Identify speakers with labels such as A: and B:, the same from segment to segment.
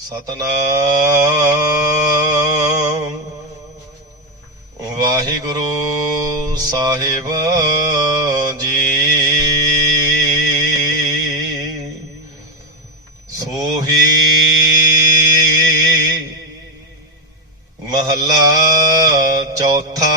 A: ਸਤਨਾਮ। ਵਾਹਿਗੁਰੂ ਸਾਹਿਬ ਜੀ। ਸੋਹੀ ਮਹੱਲਾ ਚੌਥਾ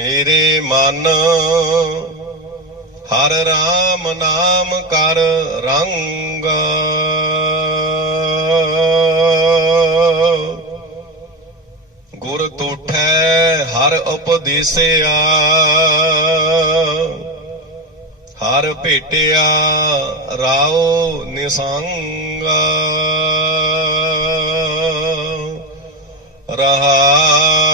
A: ਮੇਰੇ ਮਨ, ਹਰ ਰਾਮ ਨਾਮ ਕਰ ਰੰਗ। ਗੁਰ ਤੂਠੈ ਹਰ ਉਪਦੇਸਿਆ, ਹਰ ਭੇਟਿਆ ਰਾਉ ਨਿਸੰਗ। ਰਹਾਉ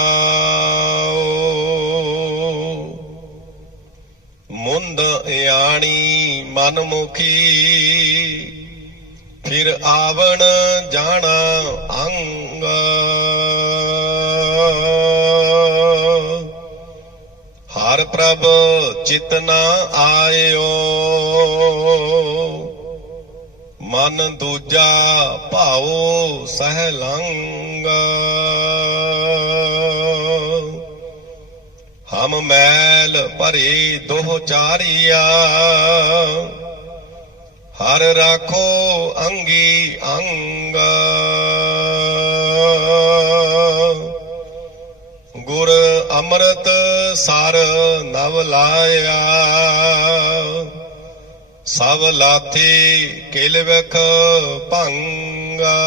A: ਮਨਮੁਖੀ। ਫਿਰ ਆਵਣ ਜਾਣਾ ਅੰਗ। ਹਰ ਪ੍ਰਭ ਚਿਤਨਾ ਆਇਓ। ਮਨ ਦੂਜਾ ਭਾਉ ਸਹਿਲੰਗ ਹਮ ਮੈਲ ਭਰੇ ਦੋਹ ਚਾਰੀਆ। ਹਰ ਰਾਖੋ ਅੰਗੀ ਅੰਗ। ਗੁਰ ਅੰਮ੍ਰਿਤ ਸਰ ਨਵ ਲਾਇਆ। ਸਭ ਲਾਥੀ ਕਿਲ ਵਿਖ ਭੰਗਾ।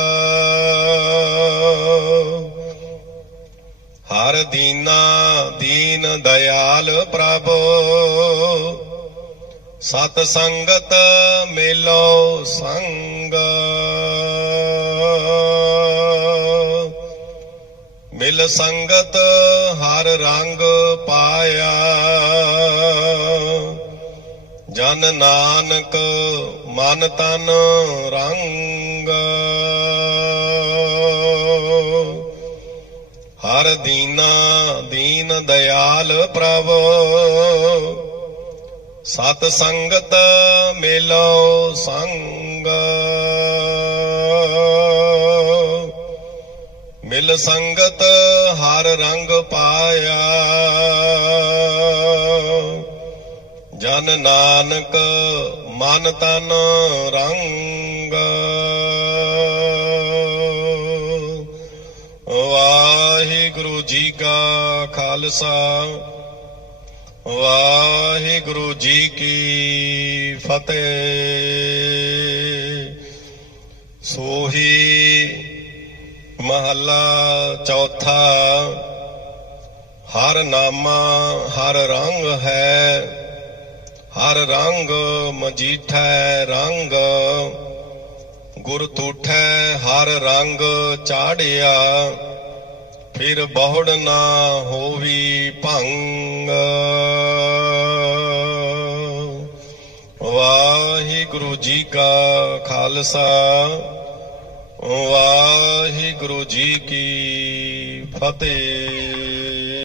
A: ਹਰ ਦੀਨਾ ਦੀਨ ਦਇਆਲ ਪ੍ਰਭ। ਸਤ ਸੰਗਤ ਮੇਲੋ ਸੰਗ। ਮਿਲ ਸੰਗਤ ਹਰ ਰੰਗ ਪਾਇਆ। ਜਨ ਨਾਨਕ ਮਨ ਤਨ ਰੰਗ ਹਰ ਦੀਨਾ ਦੀਨ ਦਇਆਲ ਪ੍ਰਭ। ਸਤ ਸੰਗਤ ਮੇਲੋ ਸੰਗ। ਮਿਲ ਸੰਗਤ ਹਰ ਰੰਗ ਪਾਇਆ। ਜਨ ਨਾਨਕ ਮਨ ਤਨ ਰੰਗ ਖਾਲਸਾ। ਵਾਹਿਗੁਰੂ ਜੀ ਕੀ ਫਤਿਹ। ਸੋਹੀ ਮਹੱਲਾ ਚੌਥਾ। ਹਰ ਨਾਮਾ, ਹਰ ਰੰਗ ਹੈ। ਹਰ ਰੰਗ ਮਜੀਠੈ ਰੰਗ। ਗੁਰ ਤੂਠੈ ਹਰ ਰੰਗ ਚਾੜਿਆ। ਫਿਰ ਬਹੁੜ ਨਾ ਹੋਵੀ ਭੰਗ। ਵਾਹਿਗੁਰੂ ਜੀ ਕਾ ਖਾਲਸਾ ਵਾਹਿਗੁਰੂ ਜੀ ਕੀ ਫਤਿਹ।